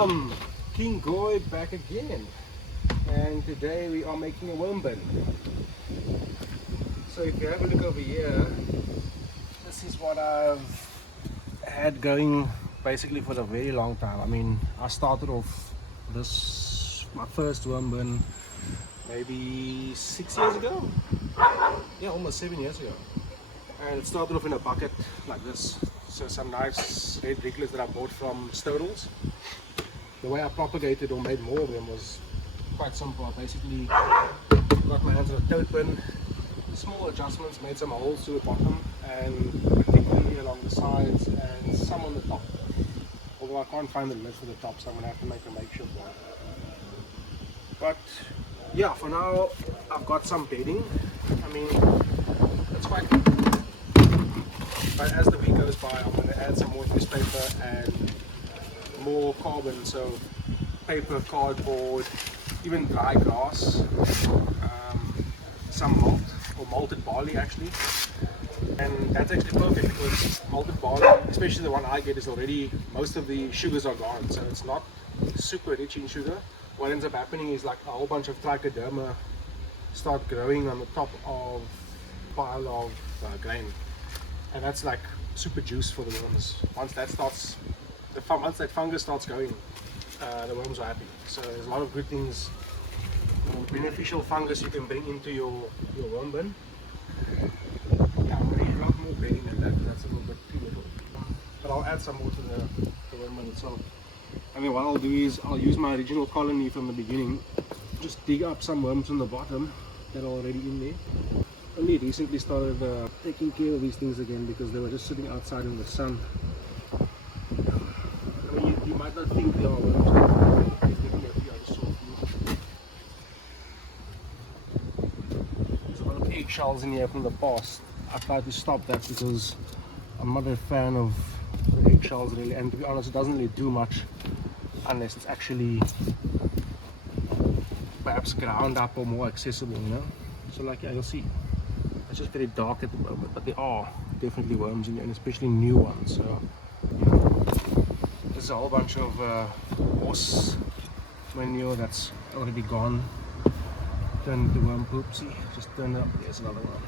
Jadam, King Goy back again, and today we are making a worm bin. So if you have a look over here, this is what I've had going basically for a very long time. I mean, I started off my first worm bin maybe 6 years ago, yeah, almost 7 years ago, and it started off in a bucket like this. So some nice red Wrigglers that I bought from Stodels. The way I propagated or made more of them was quite simple. I basically got my hands on a tote bin, small adjustments, made some holes to the bottom and particularly along the sides and some on the top. Although I can't find the lid for the top, so I'm going to have to make a makeshift one. But yeah, for now I've got some bedding. I mean, it's quite good. But as the week goes by, I'm going to add some more newspaper and more carbon, so paper, cardboard, even dry grass, some malt or malted barley actually. And that's actually perfect because malted barley, especially the one I get, is already, most of the sugars are gone, so it's not super rich in sugar. What ends up happening is like a whole bunch of trichoderma start growing on the top of a pile of grain. And that's like super juice for the worms. Once that fungus starts going, the worms are happy. So there's a lot of good things, beneficial fungus you can bring into your worm bin. Yeah, I'm going to need a lot more bedding than that. That's a little bit too little. But I'll add some more to the worm bin itself. I mean, what I'll do is I'll use my original colony from the beginning, just dig up some worms from the bottom that are already in there. Only recently started taking care of these things again because they were just sitting outside in the sun. I mean, you might not think they are worms, but definitely a few. I just saw a few. There's a lot of eggshells in here from the past. I tried to stop that because I'm not a fan of the eggshells really, and to be honest, it doesn't really do much unless it's actually perhaps ground up or more accessible, you know. So like, yeah, you'll see. It's just very dark at the moment, but there are definitely worms in here, and especially new ones. So there's a whole bunch of horse manure that's already gone, turned into worm poop. See, just turned up. There's another one.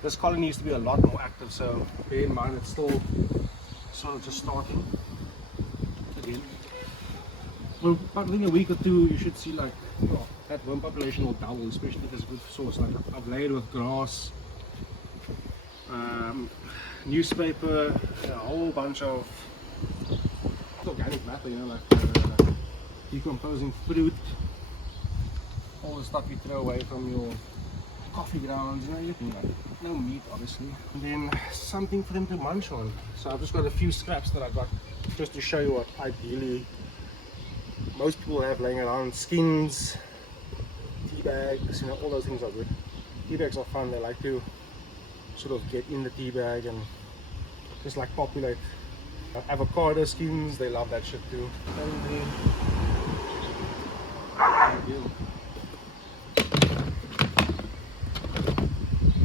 This colony used to be a lot more active, so bear in mind it's still sort of just starting again. Well, but within a week or two, you should see like, well, that worm population will double, especially if there's a good source. Like I've laid with grass, newspaper, a whole bunch of organic matter, you know, like decomposing fruit, all the stuff you throw away from your coffee grounds, you know, anything like that. No meat, obviously. And then something for them to munch on. So I've just got a few scraps that I got just to show you what ideally most people have laying around. Skins, tea bags, you know, all those things are good. Tea bags are fun. They like to sort of get in the tea bag and just like populate. Avocado skins, they love that shit too.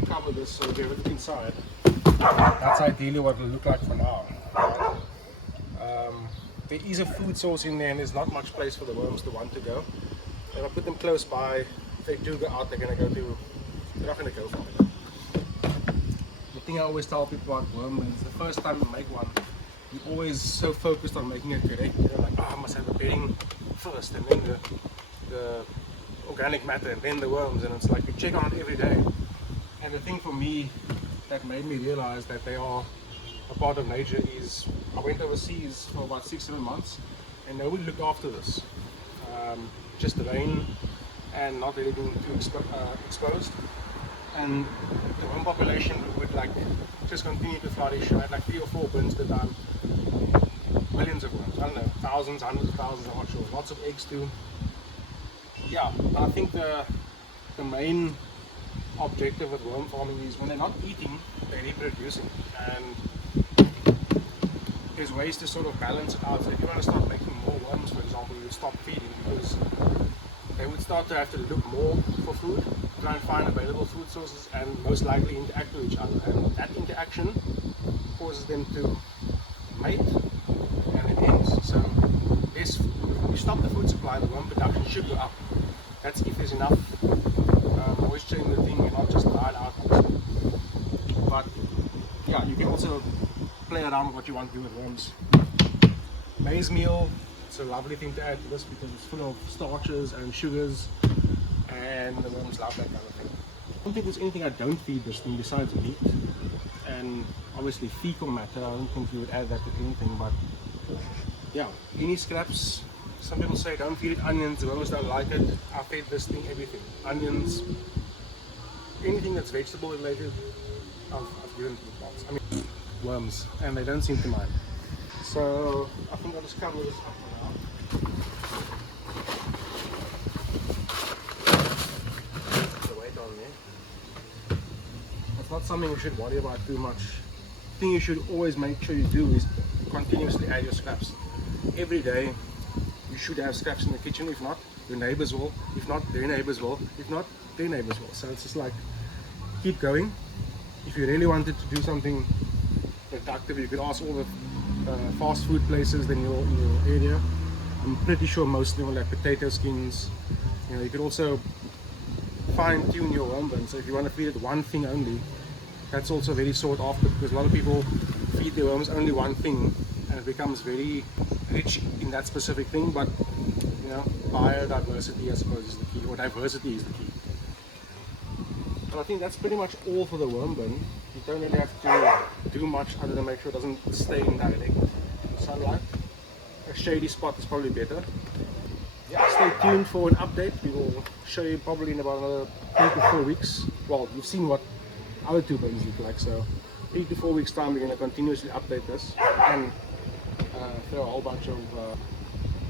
Cover this so we have it inside. That's ideally what it'll look like for now. There is a food source in there and there's not much place for the worms to want to go. If I put them close by, if they do go out, they're not going to go far. The thing I always tell people about worm bins, the first time you make one, you're always so focused on making it correct. You're like, oh, I must have the bedding first, and then the organic matter, and then the worms, and it's like you check on it every day. And the thing for me that made me realize that they are a part of nature is I went overseas for about 6-7 months and nobody looked after this. Just the rain and not really being too exposed, and the worm population would like just continue to flourish. I had like 3 or 4 bins that time, millions of worms, I don't know, thousands, hundreds of thousands, I'm not sure, lots of eggs too. Yeah, I think the main objective with worm farming is when they're not eating, they're reproducing, and there's ways to sort of balance it out. So if you want to start making more worms, for example, you stop feeding because they would start to have to look more for food, try and find available food sources, and most likely interact with each other, and that interaction causes them to mate and it ends. So stop the food supply, the worm production should go up. That's if there's enough moisture in the thing and not just dried out. But yeah, you can also play around with what you want to do with worms. Maize meal, it's a lovely thing to add to this because it's full of starches and sugars, and the worms love that kind of thing. I don't think there's anything I don't feed this thing besides meat, and obviously fecal matter. I don't think you would add that to anything, but yeah, any scraps. Some people say don't feed it onions, the worms don't like it. I fed this thing everything. Onions, anything that's vegetable related, I've given to the plants. I mean, worms, and they don't seem to mind. So I think I'll just cover this up for now. The weight on there. It's not something you should worry about too much. The thing you should always make sure you do is continuously add your scraps. Every day you should have scraps in the kitchen. If not, your neighbors will. If not, their neighbors will. If not, their neighbors will. So it's just like, keep going. If you really wanted to do something productive, you could ask all the fast food places in your area. I'm pretty sure most of them will have potato skins. You know, you could also fine tune your worm bin. So if you want to feed it one thing only, that's also very sought after, because a lot of people feed their worms only one thing and it becomes very rich in that specific thing. But you know, biodiversity, I suppose, is the key, or diversity is the key. And I think that's pretty much all for the worm bin. You don't really have to do much other than make sure it doesn't stay in direct sunlight. A shady spot is probably better. Yeah, stay tuned for an update. We will show you probably in about another 3 to 4 weeks. Well, you've seen what our two bins look like, so 3 to 4 weeks time we're going to continuously update this and throw a whole bunch of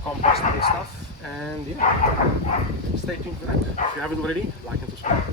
compost and stuff. And yeah, stay tuned for that. If you haven't already, like and subscribe.